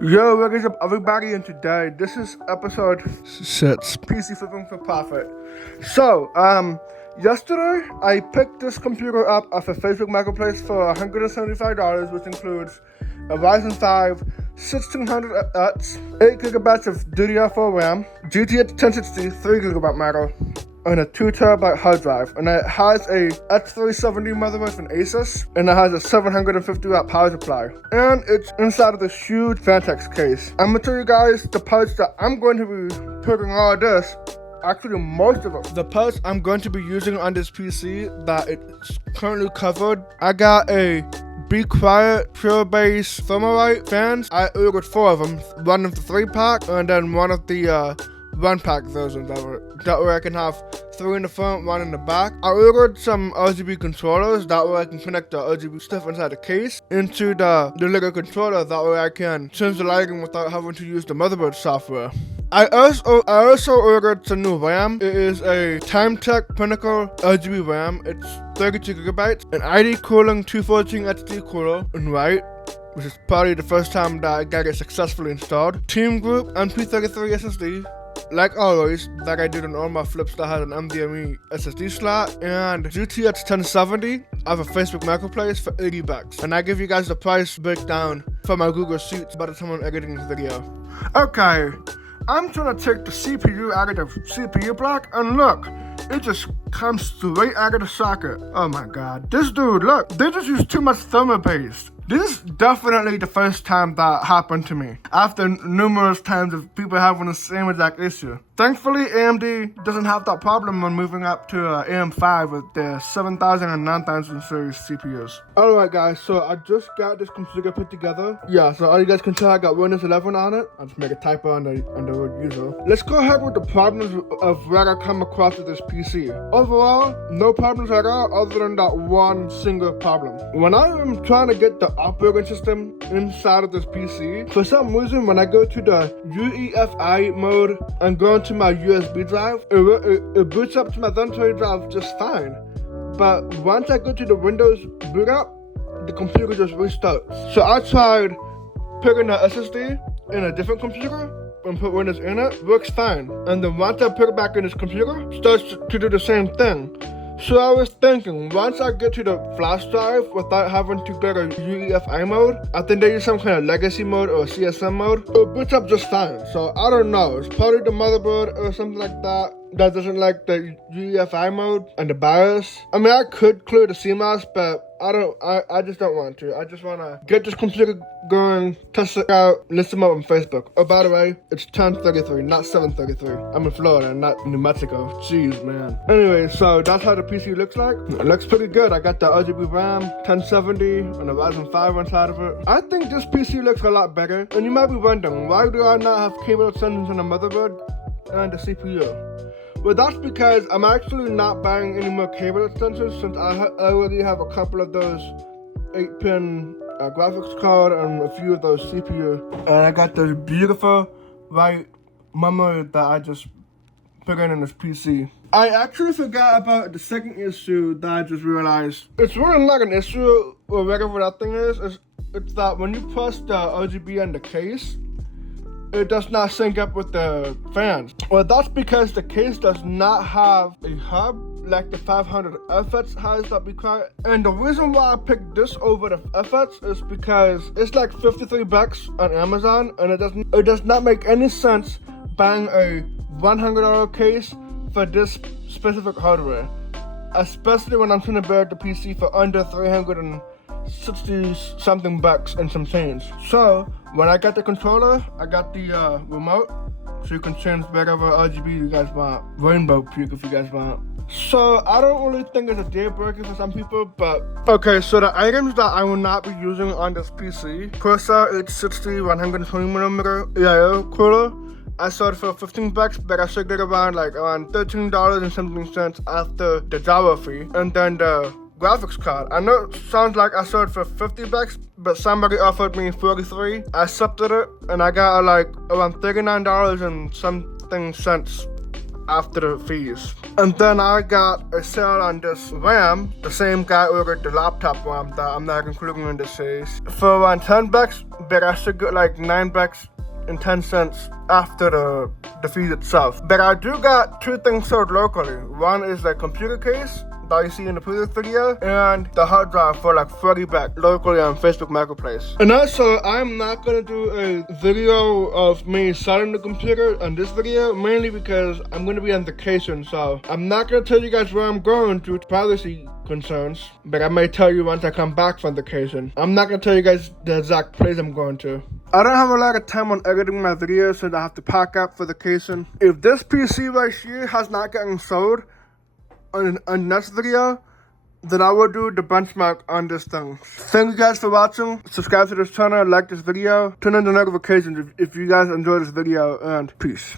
Yo, what is up everybody, and today, this is episode 6, PC Flipping for Profit. So, yesterday, I picked this computer up off a Facebook Marketplace for $175, which includes a Ryzen 5 1600X, 8GB of DDR4 RAM, GTX 1060 3GB metal, and a 2TB hard drive, and it has a X370 motherboard from Asus, and it has a 750W power supply, and it's inside of this huge Vantex case. I'm gonna tell you guys the parts that I'm going to be putting on this. Actually, most of them. The parts I'm going to be using on this PC that it's currently covered. I got a Be Quiet Pure Base Thermalite fans. I ordered 4 of them, one of the 3-pack, and then one of the 1-pack versions of it. That way I can have 3 in the front, 1 in the back. I ordered some RGB controllers, that way I can connect the RGB stuff inside the case into the little controller, that way I can change the lighting without having to use the motherboard software. I also ordered some new RAM. It is a TimeTech Pinnacle RGB RAM. It's 32GB, an ID cooling 214 HD cooler in white, which is probably the first time that I got it successfully installed. Team Group MP33 SSD, like always, like I did on all my flips that had an NVMe SSD slot, and GTX 1070 off of Facebook Marketplace for $80. And I give you guys the price breakdown for my Google Sheets by the time I'm editing this video. Okay, I'm trying to take the CPU out of the CPU block, and look, it just comes straight out of the socket. Oh my god, this dude, look, they just used too much thermal paste. This is definitely the first time that happened to me, after numerous times of people having the same exact issue. Thankfully, AMD doesn't have that problem when moving up to AM5 with their 7000 and 9000 series CPUs. Alright guys, so I just got this computer put together. Yeah, so all you guys can tell, I got Windows 11 on it. I'll just make a typo on the word user. Let's go ahead with the problems of where I come across with this PC. Overall, no problems at all other than that one single problem. When I am trying to get the operating system inside of this PC, for some reason when I go to the UEFI mode and go into my USB drive, it boots up to my thumb drive just fine. But once I go to the Windows boot up, the computer just restarts. So I tried putting the SSD in a different computer and put Windows in it, works fine. And then once I put it back in this computer, starts to do the same thing. So I was thinking, once I get to the flash drive without having to go to UEFI mode, I think they use some kind of legacy mode or CSM mode, it boots up just fine. So I don't know, it's probably the motherboard or something like that that doesn't like the UEFI mode and the BIOS. I mean, I could clear the CMOS, but I just don't want to. I just want to get this computer going, test it out, list them up on Facebook. Oh, by the way, it's 10:33, not 7:33. I'm in Florida, not New Mexico. Jeez, man. Anyway, so that's how the PC looks like. It looks pretty good. I got the RGB RAM, 1070, and a Ryzen 5 inside of it. I think this PC looks a lot better. And you might be wondering, why do I not have cable extensions on the motherboard and the CPU? Well, that's because I'm actually not buying any more cable extensions since I already have a couple of those 8-pin graphics card and a few of those CPU. And I got this beautiful white memory that I just put in this PC. I actually forgot about the second issue that I just realized. It's really not an issue or whatever that thing is. It's that when you press the RGB on the case, it does not sync up with the fans. Well, that's because the case does not have a hub like the 500FX has that Be Quiet. And the reason why I picked this over the FX is because it's like $53 on Amazon, and it does not make any sense buying a $100 case for this specific hardware, especially when I'm trying to build the PC for under 360 something bucks and some change. So when I got the controller, I got the remote, so you can change whatever RGB you guys want, rainbow puke if you guys want. So I don't really think it's a deal breaker for some people, but okay. So the items that I will not be using on this PC: Corsair H60 120mm EIO cooler. I sold it for $15, but I should get around $13 and something cents after the Java fee, and then the graphics card. I know it sounds like I sold for $50, but somebody offered me $43. I accepted it, and I got around $39 and something cents after the fees. And then I got a sale on this RAM. The same guy ordered the laptop RAM that I'm not including in this series for around $10, but I should get like $9.10 after the fees itself. But I do got two things sold locally. One is the computer case that you see in the previous video, and the hard drive for like $30 locally on Facebook Marketplace. And also, I'm not gonna do a video of me selling the computer on this video, mainly because I'm gonna be on vacation, so I'm not gonna tell you guys where I'm going due to privacy concerns, but I may tell you once I come back from vacation. I'm not gonna tell you guys the exact place I'm going to. I don't have a lot of time on editing my videos since I have to pack up for vacation. If this PC right here has not gotten sold on next video, then I will do the benchmark on this thing. Thank you guys for watching. Subscribe to this channel, like this video, turn on the notifications if you guys enjoy this video, and peace.